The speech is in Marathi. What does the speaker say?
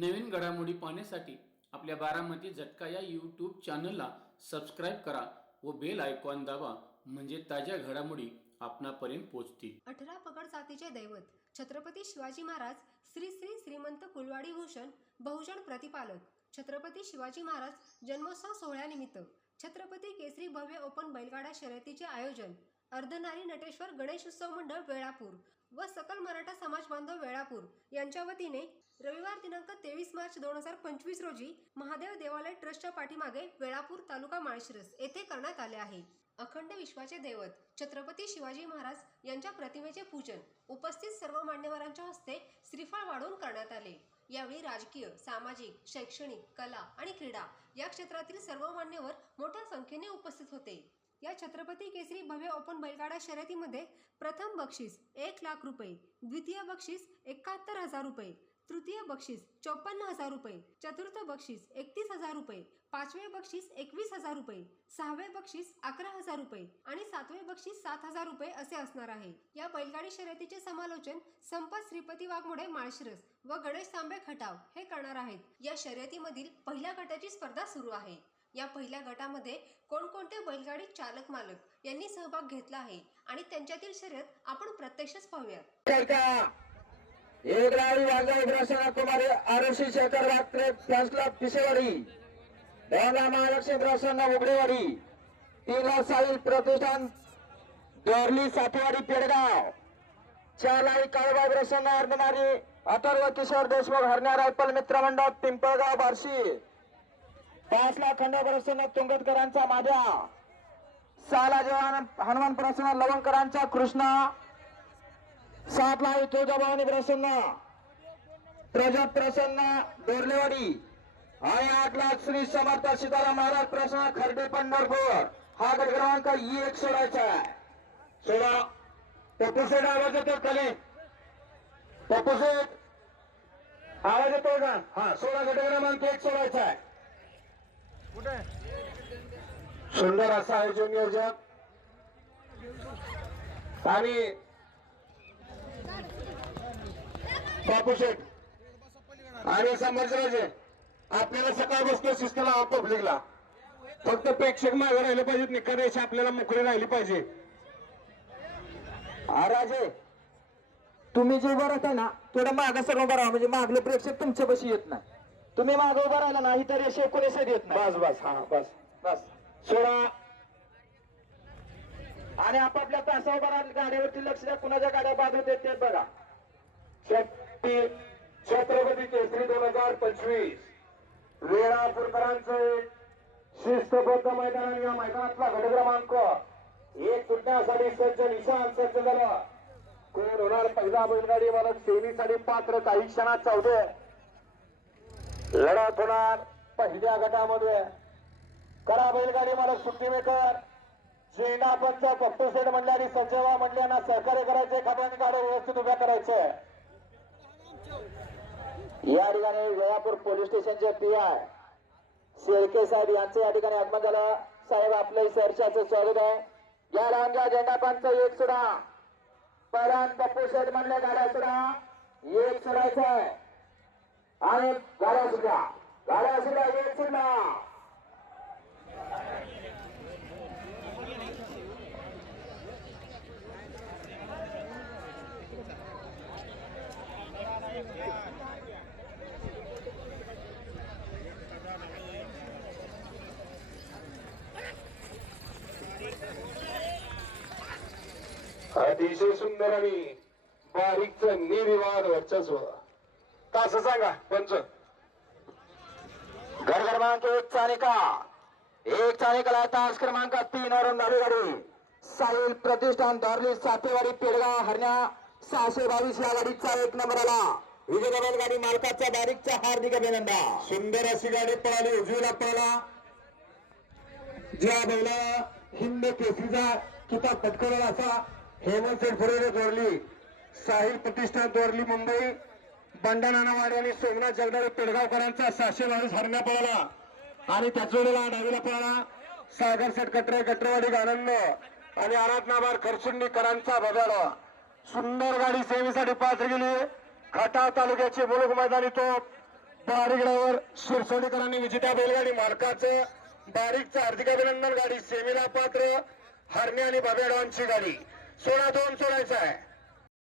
नवीन घडामोडी पाहण्यासाठी आपल्या बारामती झटका या यूट्यूब चॅनलला सबस्क्राईब करा व बेल आयकॉन दाबा म्हणजे ताज्या घडामोडी आपणापर्यंत पोहोचतील. अठरा पगड जातीचे दैवत छत्रपती शिवाजी महाराज श्री श्री श्रीमंत कुलवाडी भूषण बहुजन प्रतिपालक छत्रपती शिवाजी महाराज जन्मोत्सव सोहळ्यानिमित्त छत्रपती केसरी भव्य ओपन बैलगाडा शर्यतीचे आयोजन अर्धनारी नटेश्वर गणेश उत्सव मंडळ वेळापूर व सकल मराठा समाज बांधव वेळापूर यांच्या वतीने रविवार दिनांक तेवीस मार्च दोन हजार पंचवीस रोजी महादेव देवालय ट्रस्टच्या पाठीमागे वेळापूर तालुका माळशिरस येथे करण्यात आले आहे. अखंड विश्वाचे दैवत छत्रपती शिवाजी महाराज यांच्या प्रतिमेचे पूजन उपस्थित सर्व मान्यवरांच्या हस्ते श्रीफळ वाढवून करण्यात आले. यावेळी राजकीय सामाजिक शैक्षणिक कला आणि क्रीडा या क्षेत्रातील सर्व मान्यवर मोठ्या संख्येने उपस्थित होते. या छत्रपती केसरी भव्य ओपन बैलगाडा शर्यतीमध्ये प्रथम बक्षीस एक लाख रुपये द्वितीय बक्षीस एकाहत्तर हजार रुपये तृतीय बक्षीस चौपन्न हजार रुपये चतुर्थ बक्षीस एकतीस हजार रुपये पाचवे बक्षीस एकवीस हजार रुपये सहावे बक्षीस अकरा हजार रुपये आणि सातवे बक्षीस सात हजार रुपये असे असणार आहे. या बैलगाडी शर्यतीचे समालोचन संपत श्रीपती वाघमोडे माळशिरस व गणेश तांबे खटाव हे करणार आहेत. या शर्यतीमधील पहिल्या गटाची स्पर्धा सुरू आहे. या पहिल्या गटामध्ये कोणकोणते बैलगाडी चालक मालक यांनी सहभाग घेतला आहे आणि त्यांच्यातील शर्यत आपण प्रत्यक्षच पाहूयात. एक राणी वाजा उग्रासना कुमारी आरुषी शेखर वाक्रे फॅसला पिसेवाडी. दोनला महालक्ष्मी प्रसन्न उघडेवाडी. तीनला साहिल प्रतिष्ठान दोरली सातवाडी पेडगाव. चारला काळबाई प्रसन्न अर्धनारी अथर्व किशोर देशमुख हरण्या रायफल मित्र मंडळ पिंपळगाव बार्शी. पाचला खंड प्रसन्न तुंगतकरांचा माझ्या. सहाला जवान हनुमान प्रसन्न लवणकरांचा कृष्णा. सात लाख तुळजाभवानी प्रसन्न प्रजा प्रसन्न दोरलेवाडी आणि आठ लाख श्री समर्थ सीताराम महाराज प्रसन्न खर्डे पंढरपूर. हा गट क्रमांक ई एक सोडायचा आहे. सोडा पप्पूसेट आवाज येतो खाली. पप्पूसेट आवाज येतो का? हा सोळा गट क्रमांक एक सोडायचा आहे. सुंदर असं आयोजन नियोजन आणि बापू शेठ. आणि समजराजे आपल्याला सकाळ बसतो शिस्ताला पब्लिकला फक्त प्रेक्षक मागे राहिले पाहिजेत निकालाची आपल्याला मोकळी राहिली पाहिजे. हा राजे. तुम्ही जे उभं राहताय ना थोडं मागं सगळं उभं राहा म्हणजे मागले प्रेक्षक तुमच्या बशी येत नाही. तुम्ही मागं उभं राहिला ना ही तर रेषे एकोणीस येत नाही. बस बस हा बस. बस. सोळा आणि आपापल्या तासा उभं राहिल्या गाडीवरती लक्ष द्या कुणाच्या गाड्या बाद होते ते बघा. छत्ती छत्रपती केसरी दोन हजार पंचवीस. वेळापूरकरांचे शिस्तबद्ध मैदान या मैदानातला घट क्रमांक एक सुटण्यासाठी सज्ज निशान सज्ज झाला. कोण होणार पहिला बैलगाडी मालक? सेमीसाठी पात्र काही क्षणात चौथे लढत होणार पहिल्या गटामध्ये. करा बैलगाडी मालक सुट्टी मेकर झेंडा पंच पप्पू सेठ म्हणले आणि संजयवा सहकार्य करायचे खात्याने गाड्या व्यवस्थित उभ्या करायचे. या ठिकाणी वेळापूर पोलीस स्टेशनचे पी आय शेळके साहेब यांचं या ठिकाणी आगमन झालं. साहेब आपल्या सरशाचं स्वागत आहे. या लावून झेंडा पंच एक सुद्धा. पहिला पप्पू सेठ म्हणले गाड्या सुद्धा. एक सुधायचं आहे. आणि गाड्या सुद्धा. गाड्या सुद्धा येतील ना. अतिशय सुंदर आणि बारीकच निर्विवाद वर्चस्व. असं सांगा पंच. घर क्रमांक एक चालिका. एक चालिकाला तास क्रमांक तीन वरून नवी गाडी साहिल प्रतिष्ठान धोरली सातेवाडी पेडगाव हरण्या सहाशे बावीस या गाडीचा एक नंबर आला विजय गाडी मालकाचा बारीकचा हार्दिक अभिनंदन. सुंदर अशी गाडी पळाली उजवीला पळाला. ज्या बैला हिंद केसरीचा किताब पटकवला असा हेमंत सेठ फुरेने जोडली. साहिल प्रतिष्ठान दोरली मुंबई. बंडा नानावाडी आणि सोमनाथ जगदाळे पेडगावकरांचा सहाशे बावीस हरण्या पळाला. आणि त्याच वेळेला डावीला पळाला. सागर सेठ कटरे कटरेवाडी गानंद आणि आराधनाबार खरसुंडीकरांचा बदल सुंदर गाडी सेवेसाठी पात्र गेली. खटाव तालुक्याची मुलुक मैदानी तोप पहाडीगडावर शिरसोलीकरांनी विजेत्या बैलगाडी मालकाचं बारीकचं हार्दिक अभिनंदन. गाडी सेमीला पात्र. हरणे आणि बाबेडॉनची गाडी. सोळा दोन सोळायचा आहे.